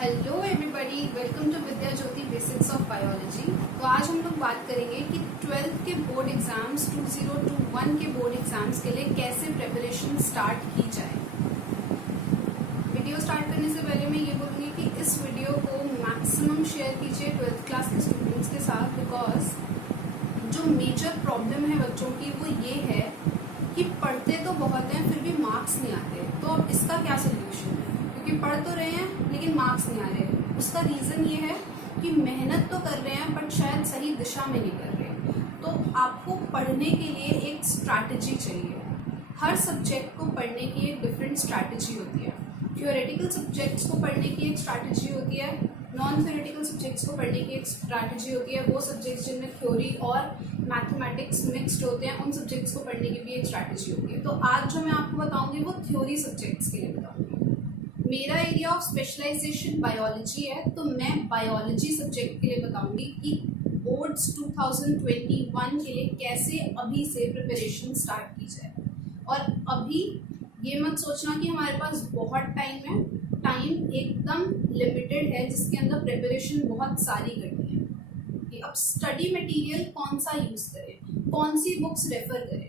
Hello everybody, welcome to Vidya Jyoti basics of biology. तो आज हम लोग बात करेंगे कि 12th के बोर्ड एग्जाम्स 2021 के बोर्ड एग्जाम्स के लिए कैसे प्रिपरेशन स्टार्ट की जाए। वीडियो स्टार्ट करने से पहले मैं ये बोलूँगी कि इस वीडियो को मैक्सिमम शेयर कीजिए 12th क्लास के स्टूडेंट्स के साथ, बिकॉज जो मेजर प्रॉब्लम है बच्चों की वो ये है कि पढ़ते तो बहुत हैं फिर भी मार्क्स नहीं आते। तो अब इसका क्या सोल्यूशन है? क्योंकि पढ़ तो रहे हैं लेकिन मार्क्स नहीं आ रहे। उसका रीजन ये है कि मेहनत तो कर रहे हैं बट शायद सही दिशा में नहीं कर रहे। तो आपको पढ़ने के लिए एक स्ट्रैटेजी चाहिए। हर सब्जेक्ट को पढ़ने की एक डिफरेंट स्ट्रैटेजी होती है। थ्योरेटिकल सब्जेक्ट्स को पढ़ने की एक स्ट्रैटेजी होती है, नॉन थ्योरेटिकल सब्जेक्ट्स को पढ़ने की एक स्ट्रैटेजी होती है। वो सब्जेक्ट्स जिनमें थ्योरी और मैथमेटिक्स मिक्स्ड होते हैं उन सब्जेक्ट्स को पढ़ने की भी एक स्ट्रैटेजी होती है। तो आज जो मैं आपको बताऊंगी वो थ्योरी सब्जेक्ट्स के लिए बताऊंगी। मेरा एरिया ऑफ स्पेशलाइजेशन बायोलॉजी है, तो मैं बायोलॉजी सब्जेक्ट के लिए बताऊंगी कि बोर्ड्स 2021 के लिए कैसे अभी से प्रिपरेशन स्टार्ट की जाए। और अभी ये मत सोचना कि हमारे पास बहुत टाइम है। टाइम एकदम लिमिटेड है जिसके अंदर प्रिपरेशन बहुत सारी करनी है। कि अब स्टडी मटेरियल कौन सा यूज़ करें, कौन सी बुक्स रेफर करें।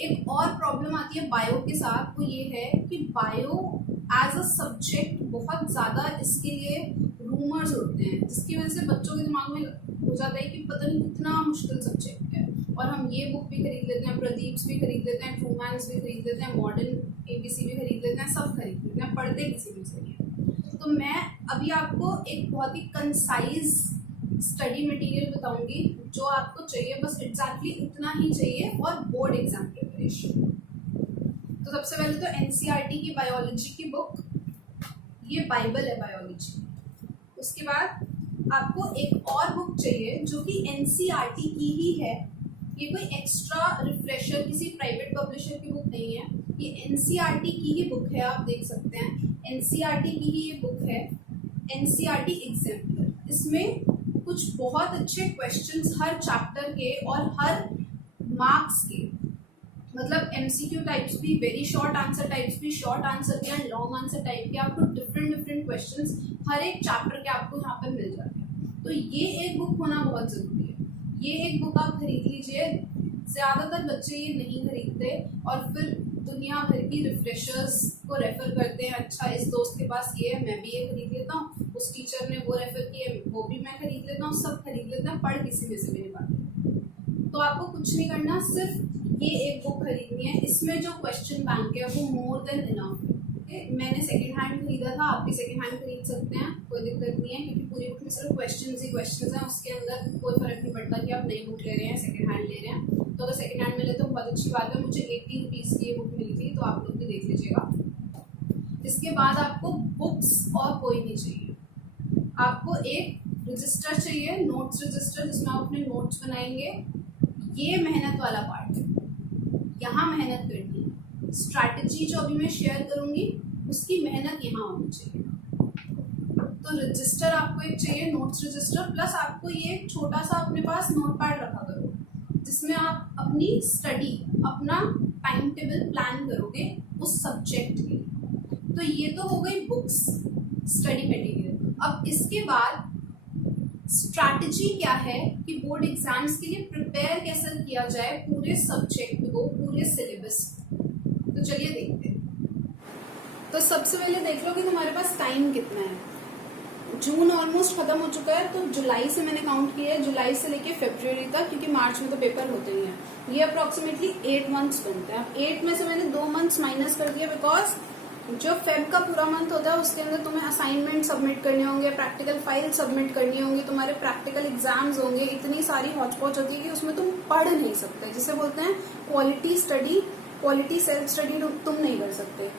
एक और प्रॉब्लम आती है बायो के साथ, वो ये है कि बायो एज अ सब्जेक्ट बहुत ज़्यादा इसके लिए रूमर्स होते हैं, जिसकी वजह से बच्चों के दिमाग में हो जाता है कि पता नहीं कितना मुश्किल सब्जेक्ट है। और हम ये बुक भी खरीद लेते हैं, प्रदीप्स भी खरीद लेते हैं, ट्रूमैन्स भी खरीद लेते हैं, मॉडर्न ABC भी खरीद लेते हैं, सब खरीद लेते हैं, पढ़ते किसी भी से नहीं। तो मैं अभी आपको एक बहुत ही कंसाइज स्टडी मटेरियल बताऊंगी जो आपको चाहिए, बस एग्जैक्टली इतना ही चाहिए फॉर बोर्ड एग्जाम प्रिपरेशन। तो सबसे पहले तो NCERT की बायोलॉजी की बुक, ये बाइबल है बायोलॉजी। उसके बाद आपको एक और बुक चाहिए जो कि NCERT की ही है। ये कोई एक्स्ट्रा रिफ्रेशर किसी प्राइवेट पब्लिशर की बुक नहीं है, ये NCERT की ही बुक है। आप देख सकते हैं NCERT की ही ये बुक है, NCERT एग्जाम्पलर। इसमें कुछ बहुत अच्छे क्वेश्चंस हर चैप्टर के और हर मार्क्स के, मतलब MCQ टाइप्स भी, वेरी शॉर्ट आंसर टाइप्स भी, शॉर्ट आंसर के एंड लॉन्ग आंसर टाइप के, आपको डिफरेंट क्वेश्चंस हर एक चैप्टर के आपको यहाँ पर मिल जाते हैं। तो ये एक बुक होना बहुत ज़रूरी है। ये एक बुक आप खरीद लीजिए। ज़्यादातर बच्चे ये नहीं खरीदते और फिर दुनिया भर की रिफ्रेशर्स को रेफ़र करते हैं। अच्छा, इस दोस्त के पास ये है, मैं भी ये खरीद लेता हूँ, उस टीचर ने वो रेफ़र किया, वो भी मैं खरीद लेता हूँ, सब खरीद लेते हैं, पढ़ किसी में से भी नहीं पाते। तो आपको कुछ नहीं करना, सिर्फ ये एक बुक खरीदनी है। इसमें जो क्वेश्चन बैंक है वो मोर देन इनफ है। मैंने सेकंड हैंड खरीदा था, आप भी सेकंड हैंड खरीद सकते हैं, कोई दिक्कत नहीं है, क्योंकि पूरी बुक में सिर्फ क्वेश्चंस ही क्वेश्चंस हैं। उसके अंदर कोई फर्क नहीं पड़ता कि आप नई बुक ले रहे हैं, सेकंड हैंड ले रहे हैं। तो अगर सेकंड हैंड मिले तो बहुत अच्छी बात है। मुझे 80 रुपीज़ की ये बुक मिली थी, तो आप लोग भी देख लीजिएगा। इसके बाद आपको बुक्स और कोई नहीं चाहिए। आपको एक रजिस्टर चाहिए, नोट्स रजिस्टर, जिसमें आप अपने नोट्स बनाएंगे। ये मेहनत वाला पार्ट है, यहाँ मेहनत करनी है। स्ट्रैटेजी जो अभी मैं शेयर करूँगी उसकी मेहनत यहाँ होनी चाहिए। तो रजिस्टर आपको एक चाहिए, नोट्स रजिस्टर, प्लस आपको ये छोटा सा अपने पास नोटपैड रखा करो जिसमें आप अपनी स्टडी, अपना टाइम टेबल प्लान करोगे उस सब्जेक्ट के लिए। तो ये तो हो गई बुक्स, स्टडी मटेरियल। अब इसके बाद स्ट्रैटेजी क्या है कि बोर्ड एग्जाम्स के लिए प्रिपेयर कैसे किया जाए पूरे सब्जेक्ट को, पूरे सिलेबस। तो चलिए देखते हैं। तो सबसे पहले देख लो कि तुम्हारे पास टाइम कितना है। जून ऑलमोस्ट खत्म हो चुका है, तो जुलाई से मैंने काउंट किया है, जुलाई से लेके फरवरी तक, क्योंकि मार्च में तो पेपर होते ही हैं। ये अप्रोक्सीमेटली 8 मंथ्स बनते हैं। अब 8 में से मैंने 2 मंथ्स माइनस कर दिया, बिकॉज जो फेब का पूरा मंथ होता है उसके अंदर तुम्हें असाइनमेंट सबमिट करने होंगे, प्रैक्टिकल फाइल सबमिट करनी होंगी, तुम्हारे प्रैक्टिकल एग्जाम्स होंगे। इतनी सारी हॉचपॉच होती है कि उसमें तुम पढ़ नहीं सकते। जिसे बोलते हैं quality study, quality self study तुम नहीं कर सकते।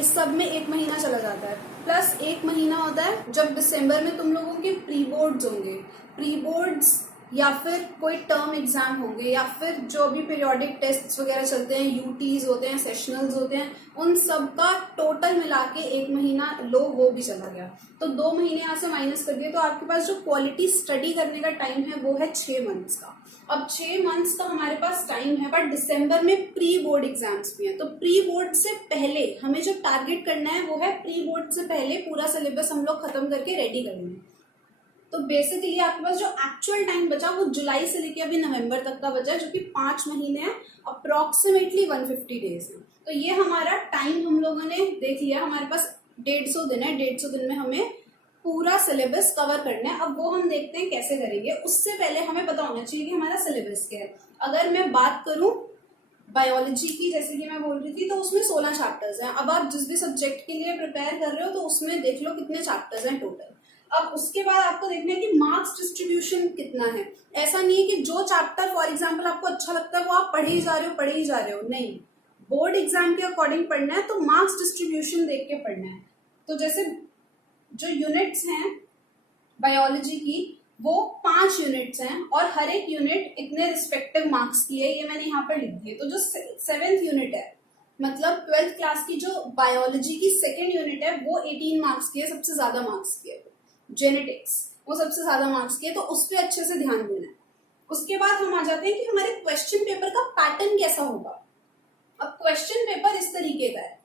इस सब में 1 महीना चला जाता है, प्लस 1 महीना होता है जब दिसंबर में तुम लोगों के प्री बोर्ड्स होंगे। प्री बोर्ड्स या फिर कोई टर्म एग्जाम होंगे, या फिर जो भी पीरियोडिक टेस्ट वगैरह चलते हैं, यूटीज होते हैं, सेशनल्स होते हैं, उन सब का टोटल मिला के 1 महीना लो, वो भी चला गया। तो 2 महीने यहाँ से माइनस कर दिए, तो आपके पास जो क्वालिटी स्टडी करने का टाइम है वो है 6 मंथ्स का। अब 6 मंथ्स का हमारे पास टाइम है, बट दिसंबर में प्री बोर्ड एग्जाम्स भी हैं। तो प्री बोर्ड से पहले हमें जो टारगेट करना है वो है प्री बोर्ड से पहले पूरा सिलेबस हम लोग खत्म करके रेडी करना है। तो बेसिकली आपके पास जो एक्चुअल टाइम बचा वो जुलाई से लेके अभी नवंबर तक का बचा है, जो कि 5 महीने है, अप्रोक्सीमेटली 150 डेज है। तो ये हमारा टाइम हम लोगों ने देख लिया। हमारे पास 150 दिन है, 150 दिन में हमें पूरा सिलेबस कवर करना है। अब वो हम देखते हैं कैसे करेंगे। उससे पहले हमें पता होना चाहिए कि हमारा सिलेबस क्या है। अगर मैं बात करूं बायोलॉजी की, जैसे कि मैं बोल रही थी, तो उसमें 16 चैप्टर्स हैं। अब आप जिस भी सब्जेक्ट के लिए प्रिपेयर कर रहे हो तो उसमें देख लो कितने चैप्टर्स हैं टोटल। अब उसके बाद आपको देखना है कि मार्क्स डिस्ट्रीब्यूशन कितना है। ऐसा नहीं है कि जो चैप्टर फॉर एग्जांपल आपको अच्छा लगता है वो आप पढ़े ही जा रहे हो, नहीं। बोर्ड एग्जाम के अकॉर्डिंग पढ़ना है, तो मार्क्स डिस्ट्रीब्यूशन देख के पढ़ना है। तो जैसे जो यूनिट्स हैं बायोलॉजी की वो 5 यूनिट्स हैं, और हर एक यूनिट इतने रिस्पेक्टिव मार्क्स की है, ये मैंने यहाँ पर लिख दिए। तो जो 7th यूनिट है, मतलब 12th क्लास की जो बायोलॉजी की 2nd यूनिट है वो 18 मार्क्स की है, सबसे ज्यादा मार्क्स की है। जेनेटिक्स वो सबसे ज्यादा मार्क्स की है, तो उस पर अच्छे से ध्यान देना है। उसके बाद हम आ जाते हैं कि हमारे क्वेश्चन पेपर का पैटर्न कैसा होगा। अब क्वेश्चन पेपर इस तरीके का है,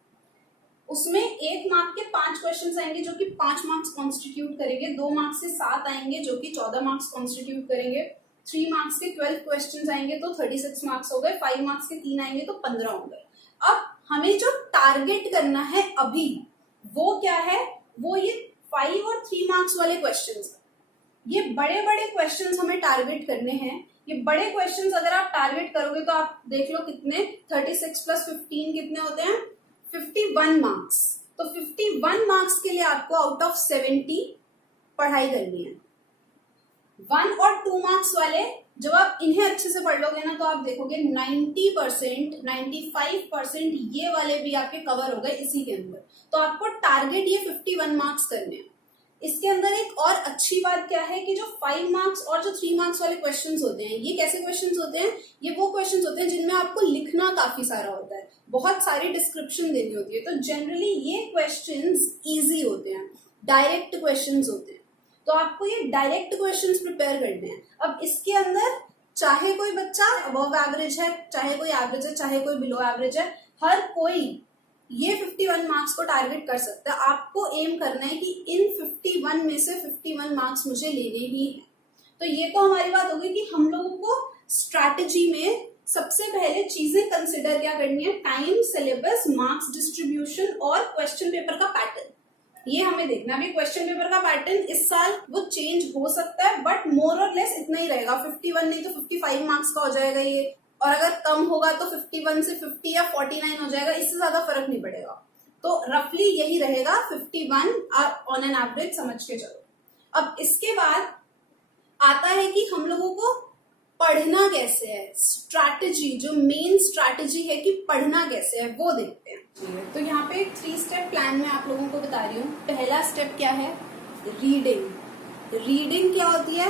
उसमें 1 मार्क के 5 क्वेश्चन आएंगे जो कि 5 मार्क्स कॉन्स्टिट्यूट करेंगे, 2 मार्क्स से 7 आएंगे जो कि 14 मार्क्स कॉन्स्टिट्यूट करेंगे, 3 मार्क्स के 12 क्वेश्चन आएंगे तो 36 मार्क्स हो गए, 5 मार्क्स के 3 आएंगे तो 15 हो गए। अब हमें जो टारगेट करना है अभी वो क्या है, वो ये 5 और 3 मार्क्स वाले क्वेश्चंस। ये बड़े बड़े क्वेश्चंस हमें टारगेट करने हैं। ये बड़े क्वेश्चंस अगर आप टारगेट करोगे तो आप देख लो कितने, 36 + 15 कितने होते हैं, 51 मार्क्स। तो 51 मार्क्स के लिए आपको आउट ऑफ 70 पढ़ाई करनी है। 1 और 2 मार्क्स वाले जब आप इन्हें अच्छे से पढ़ लोगे ना, तो आप देखोगे 90%, 95% ये वाले भी आपके कवर हो गए इसी के अंदर। तो आपको टारगेट ये 51 मार्क्स करने हैं। इसके अंदर एक और अच्छी बात क्या है कि जो 5 मार्क्स और जो 3 मार्क्स वाले क्वेश्चंस होते हैं, ये कैसे क्वेश्चंस होते हैं, ये वो क्वेश्चंस होते हैं जिनमें आपको लिखना काफी सारा होता है, बहुत सारी डिस्क्रिप्शन देनी होती है। तो जनरली ये क्वेश्चंस इजी होते हैं, डायरेक्ट क्वेश्चंस होते हैं। तो आपको ये डायरेक्ट क्वेश्चंस प्रिपेयर करने हैं। अब इसके अंदर चाहे कोई बच्चा अबव एवरेज है, चाहे कोई एवरेज है, चाहे कोई बिलो एवरेज है, हर कोई ये 51 मार्क्स को टारगेट कर सकता है। आपको एम करना है कि इन 51 में से 51 मार्क्स मुझे लेने ही है। तो ये तो हमारी बात होगी कि हम लोगों को स्ट्रैटेजी में सबसे पहले चीजें कंसिडर क्या करनी है, टाइम, सिलेबस, मार्क्स डिस्ट्रीब्यूशन और क्वेश्चन पेपर का पैटर्न। ये हमें देखना है। अभी क्वेश्चन पेपर का पैटर्न इस साल वो चेंज हो सकता है, बट मोर और लेस इतना ही रहेगा। 51 नहीं तो 55 मार्क्स का हो जाएगा ये, और अगर कम होगा तो 51 से 50 या 49 हो जाएगा, इससे ज्यादा फर्क नहीं पड़ेगा। तो रफली यही रहेगा 51 ऑन एन एवरेज, समझ के चलो। अब इसके बाद आता है कि हम लोगों को पढ़ना कैसे है, स्ट्रैटेजी, जो मेन स्ट्रैटेजी है कि पढ़ना कैसे है वो देखते हैं। तो यहाँ पे 3 स्टेप प्लान में आप लोगों को बता रही हूँ। पहला स्टेप क्या है, रीडिंग। रीडिंग क्या होती है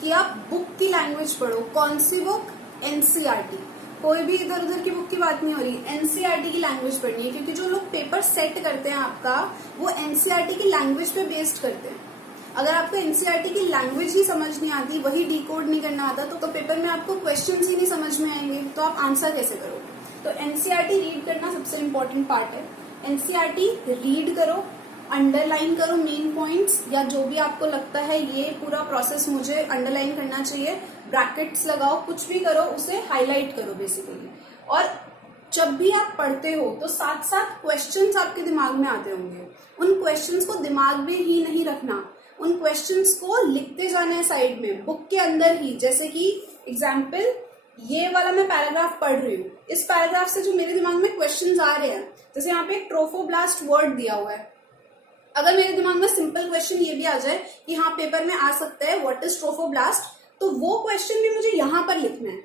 कि आप बुक की लैंग्वेज पढ़ो। कौन सी बुक, एनसीईआरटी। कोई भी इधर उधर की बुक की बात नहीं हो रही, एनसीईआरटी की लैंग्वेज पढ़नी है, क्योंकि जो लोग पेपर सेट करते हैं आपका वो एनसीईआरटी की लैंग्वेज पे बेस्ड करते हैं। अगर आपको एनसीईआरटी की लैंग्वेज ही समझ नहीं आती, वही डिकोड नहीं करना आता, तो पेपर में आपको क्वेश्चंस ही नहीं समझ में आएंगे, तो आप आंसर कैसे करोगे। तो एनसीईआरटी रीड करना सबसे इम्पोर्टेंट पार्ट है। एनसीईआरटी रीड करो, अंडरलाइन करो मेन पॉइंट्स, या जो भी आपको लगता है ये पूरा प्रोसेस मुझे अंडरलाइन करना चाहिए, ब्रैकेट्स लगाओ, कुछ भी करो, उसे हाईलाइट करो बेसिकली। और जब भी आप पढ़ते हो तो साथ साथ क्वेश्चंस आपके दिमाग में आते होंगे, उन क्वेश्चंस को दिमाग में ही नहीं रखना, उन क्वेश्चंस को लिखते जाना है साइड में, बुक के अंदर ही। जैसे कि एग्जाम्पल, ये वाला मैं पैराग्राफ पढ़ रही हूँ, इस पैराग्राफ से जो मेरे दिमाग में क्वेश्चंस आ रहे हैं, जैसे यहाँ पे ट्रोफोब्लास्ट वर्ड दिया हुआ है, अगर मेरे दिमाग में सिंपल क्वेश्चन ये भी आ जाए कि हाँ पेपर में आ सकता है व्हाट इज ट्रोफोब्लास्ट, तो वो क्वेश्चन भी मुझे यहाँ पर लिखना है।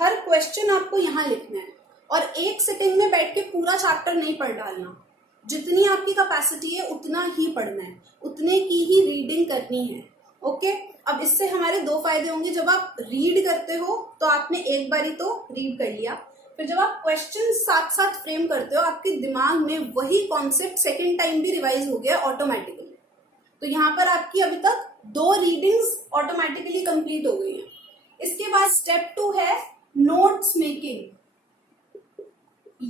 हर क्वेश्चन आपको यहाँ लिखना है, और एक सिटिंग में बैठ के पूरा चैप्टर नहीं पढ़ डालना। जितनी आपकी कैपेसिटी है उतना ही पढ़ना है, उतने की ही रीडिंग करनी है। ओके, अब इससे हमारे दो फायदे होंगे। जब आप रीड करते हो तो आपने एक बारी तो रीड कर लिया, फिर जब आप क्वेश्चन साथ साथ फ्रेम करते हो आपके दिमाग में वही कॉन्सेप्ट सेकेंड टाइम भी रिवाइज हो गया ऑटोमेटिकली। तो यहाँ पर आपकी अभी तक 2 रीडिंग्स ऑटोमेटिकली कंप्लीट हो गई हैं। इसके बाद स्टेप 2 है नोट्स मेकिंग।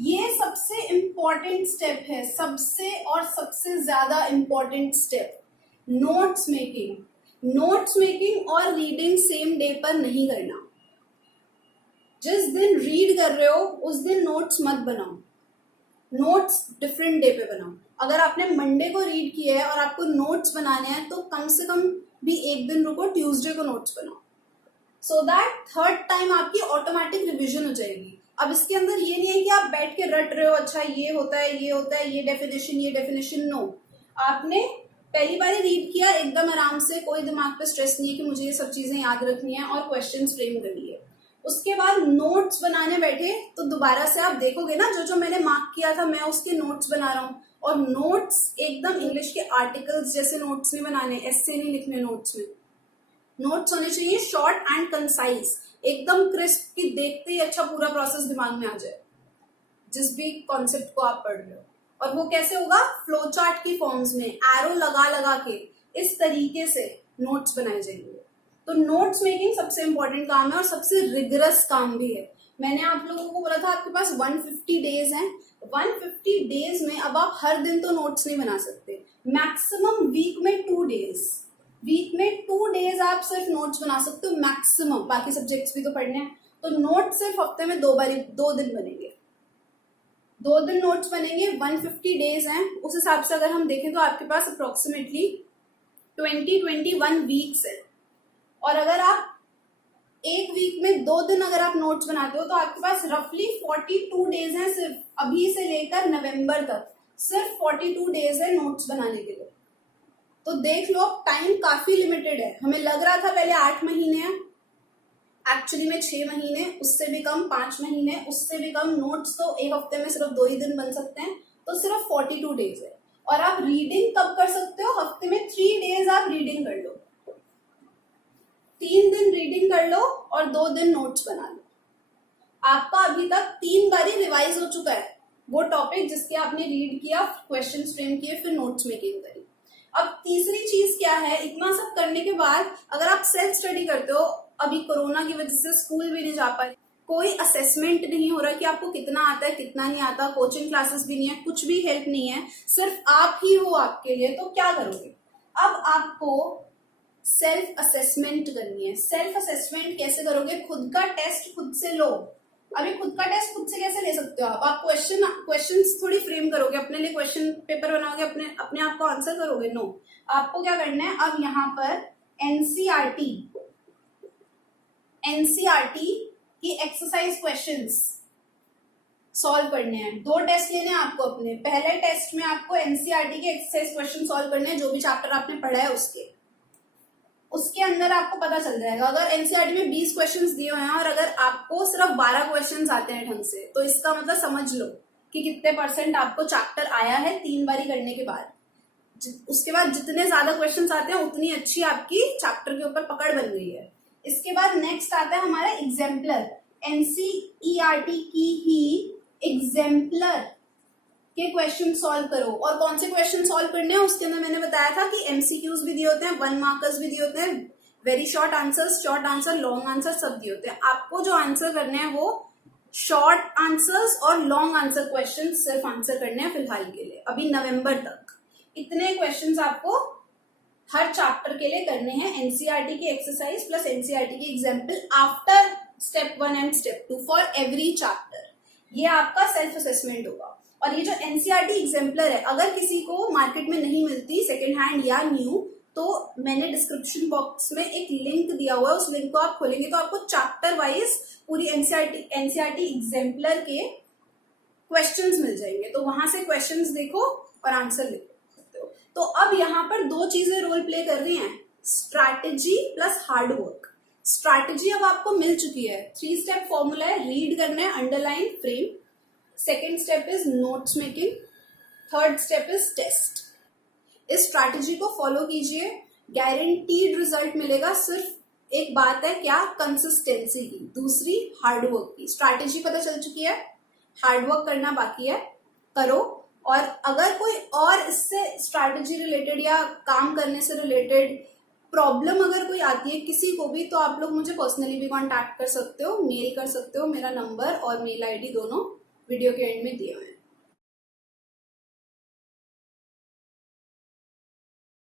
ये सबसे इंपॉर्टेंट स्टेप है, सबसे ज्यादा important step, notes making. Notes making और रीडिंग सेम डे पर नहीं करना। जिस दिन रीड कर रहे हो उस दिन नोट्स मत बनाओ, नोट्स डिफरेंट डे पे बनाओ। अगर आपने मंडे को रीड किया है और आपको नोट्स बनाने हैं तो कम से कम भी एक दिन रुको, ट्यूसडे को नोट्स बनाओ, सो दैट थर्ड टाइम आपकी ऑटोमेटिक रिविजन हो जाएगी। अब इसके अंदर ये नहीं है कि आप बैठ के रट रहे हो, अच्छा ये होता है, ये होता है, ये डेफिनेशन, नो। आपने पहली बार रीड किया एकदम आराम से, कोई दिमाग पे स्ट्रेस नहीं है कि मुझे ये सब चीजें याद रखनी है, और क्वेश्चंस फ्रेम कर लिए। उसके बाद नोट्स बनाने बैठे तो दोबारा से आप देखोगे ना, जो जो मैंने मार्क किया था मैं उसके नोट्स बना रहा हूँ। और नोट्स एकदम इंग्लिश के आर्टिकल्स जैसे नोट्स नहीं बनाने, ऐसे नहीं लिखने नोट्स में। नोट्स होने चाहिए शॉर्ट एंड कंसाइज, एकदम क्रिस्प, कि देखते ही अच्छा पूरा प्रोसेस दिमाग में आ जाए जिस भी कॉन्सेप्ट को आप पढ़ रहे हो। और वो कैसे होगा? फ्लो चार्ट की फॉर्म्स में, एरो लगा लगा के इस तरीके से नोट्स बनाए जाएंगे। तो नोट्स मेकिंग सबसे इंपॉर्टेंट काम है और सबसे रिगरस काम भी है। मैंने आप लोगों को बोला था आपके पास 150 डेज हैं। 150 डेज में अब आप हर दिन तो नोट्स नहीं बना सकते, मैक्सिमम वीक में 2 डेज, वीक में 2 डेज आप सिर्फ नोट्स बना सकते हो मैक्सिमम, बाकी सब्जेक्ट्स भी तो पढ़ने हैं। तो नोट्स सिर्फ हफ्ते में 2 दिन बनेंगे, 2 दिन नोट्स बनेंगे। 150 डेज हैं, उस हिसाब से अगर हम देखें तो आपके पास अप्रोक्सीमेटली 21 वीक्स है। और अगर आप एक वीक में 2 दिन अगर आप नोट्स बनाते हो तो आपके पास रफली 42 डेज हैं, सिर्फ अभी से लेकर नवंबर तक सिर्फ 42 डेज है नोट्स बनाने के लिए। तो देख लो टाइम काफी लिमिटेड है। हमें लग रहा था पहले 8 महीने हैं, एक्चुअली में 6 महीने, उससे भी कम 5 महीने, उससे भी कम। नोट्स तो एक हफ्ते में सिर्फ 2 ही दिन बन सकते हैं, तो सिर्फ 42 डेज है। और आप रीडिंग कब कर सकते हो? हफ्ते में 3 डेज आप रीडिंग कर लो, 3 दिन रीडिंग कर लो और 2 दिन नोट्स बना लो। आपका अभी तक 3 बारी रिवाइज हो चुका है वो टॉपिक जिसके आपने रीड किया, क्वेश्चन फ्रेम किए, फिर नोट्स मेकिंग करी। अब तीसरी चीज क्या है? इतना सब करने के बाद अगर आप सेल्फ स्टडी करते हो, अभी कोरोना की वजह से स्कूल भी नहीं जा पाए, कोई असेसमेंट नहीं हो रहा कि आपको कितना आता है कितना नहीं आता, कोचिंग क्लासेस भी नहीं है, कुछ भी हेल्प नहीं है, सिर्फ आप ही हो आपके लिए, तो क्या करोगे? अब आपको सेल्फ असेसमेंट करनी है। सेल्फ असेसमेंट कैसे करोगे? खुद का टेस्ट खुद से लो। अभी खुद का टेस्ट खुद से कैसे ले सकते हो आप क्वेश्चंस थोड़ी फ्रेम करोगे, अपने लिए क्वेश्चन पेपर बनाओगे, अपने आप को आंसर करोगे? नो। आपको क्या करना है, अब यहाँ पर एनसीईआरटी की एक्सरसाइज क्वेश्चंस सॉल्व करने हैं। 2 टेस्ट लेने हैं आपको अपने। पहले टेस्ट में आपको एनसीईआरटी के एक्सरसाइज क्वेश्चन सॉल्व करने हैं, जो भी चैप्टर आपने पढ़ा है उसके अंदर आपको पता चल जाएगा। अगर एनसीईआरटी में 20 क्वेश्चंस दिए हुए हैं और अगर आपको सिर्फ 12 क्वेश्चंस आते हैं ढंग से, तो इसका मतलब समझ लो कि कितने % आपको चैप्टर आया है 3 बारी करने के बाद। उसके बाद जितने ज्यादा क्वेश्चंस आते हैं उतनी अच्छी आपकी चैप्टर के ऊपर पकड़ बन गई है। इसके बाद नेक्स्ट आता है हमारा एग्जाम्पलर। एनसीईआरटी की ही एग्जाम्पलर के क्वेश्चन सॉल्व करो। और कौन से क्वेश्चन सॉल्व करने हैं उसके अंदर मैंने बताया था कि एमसीक्यूज भी दिए होते हैं, 1 मार्कर्स भी दिए होते हैं, very short answers, short answer, long answer सब दिए होते हैं। आपको जो आंसर करने हैं वो शॉर्ट आंसर्स और लॉन्ग आंसर क्वेश्चन सिर्फ आंसर करने हैं फिलहाल के लिए, अभी नवंबर तक। इतने क्वेश्चन आपको हर चैप्टर के लिए करने हैं। एनसीईआरटी की एक्सरसाइज प्लस एनसीईआरटी की example after step 1 and step 2 for every chapter. ये आपका सेल्फ असेसमेंट होगा। और ये जो एनसीईआरटी एग्जाम्पलर है, अगर किसी को मार्केट में नहीं मिलती सेकेंड हैंड या न्यू, तो मैंने डिस्क्रिप्शन बॉक्स में एक लिंक दिया हुआ है, उस लिंक को आप खोलेंगे तो आपको चैप्टर वाइज पूरी एनसीईआरटी एग्जाम्पलर के क्वेश्चंस मिल जाएंगे। तो वहां से क्वेश्चंस देखो और आंसर लिख सकते हो। तो अब यहाँ पर 2 चीजें रोल प्ले कर रही हैं, strategy plus hard work. Strategy अब आपको मिल चुकी है, 3 स्टेप फॉर्मूला है, रीड करना है, underline, frame. Second step is notes making, third step is test. इस स्ट्रैटेजी को फॉलो कीजिए। गारंटीड रिजल्ट मिलेगा। सिर्फ एक बात है क्या, कंसिस्टेंसी की, दूसरी हार्डवर्क की। स्ट्रैटेजी पता चल चुकी है, हार्डवर्क करना बाकी है, करो। और अगर कोई और इससे स्ट्रैटेजी रिलेटेड या काम करने से रिलेटेड प्रॉब्लम अगर कोई आती है किसी को भी, तो आप लोग मुझे पर्सनली भी कांटेक्ट कर सकते हो, मेल कर सकते हो। मेरा नंबर और मेल आईडी दोनों वीडियो के एंड में दिए हुए हैं।